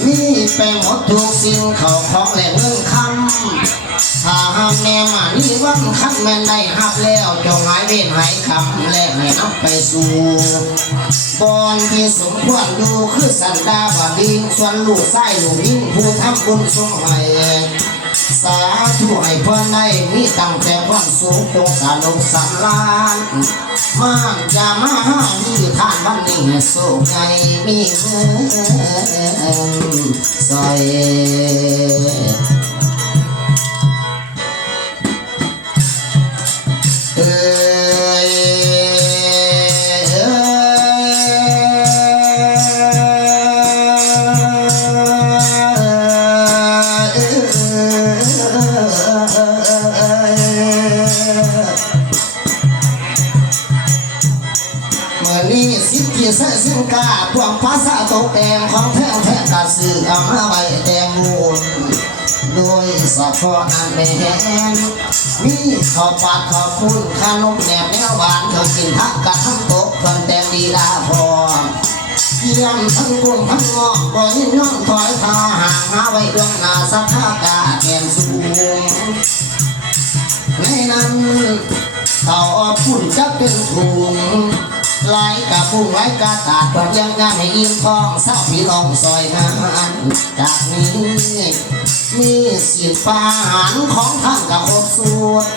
มีไปหมดทุกสิ่งเขาของและเงินคำถ้าหามแม่มานี่วันคัดแม่นได้หับแล้วจงหายเวรหายคำและให้นับไปสู่บอนที่สมควรอยู่คือสันดาบดินส่วนลูกไส้ลูกยิ่งผู้ทำบุญทรงให้สาธุให้เพื่อนได้มีตั้งแต่ความสูงตรงสานุสำลานมาจะมาหาที่ท่านวันนี้โศกใจมีเงินใส่นี่สิทธิเสสิงกาพวงภาษาตกแต่งของแท้แท้กาสื่อเอามาไว้แดงมูลโดยสอดคล้องอันไม่แห้งมีข้าวปาดข้าวปุ้นขนมแหนบแนวหวานเธอกินทักกะทั้งโต๊ะเพิ่มแต่ดีดาพอเยี่ยมทั้งกุ้งทั้งงอกบ่ยินย่องถอยพาห่างหาไว้ดวงหน้าสัทธากาแก่นสูงในนั้นเขาพุ่นจะเป็นถุงลายกะปุ้งลายกะตาดปัดยังงานให้อิ่มท้องเศร้าพี่น้องซอยงานจากนี้มีสิบปาหารของท่านกับครบสูตร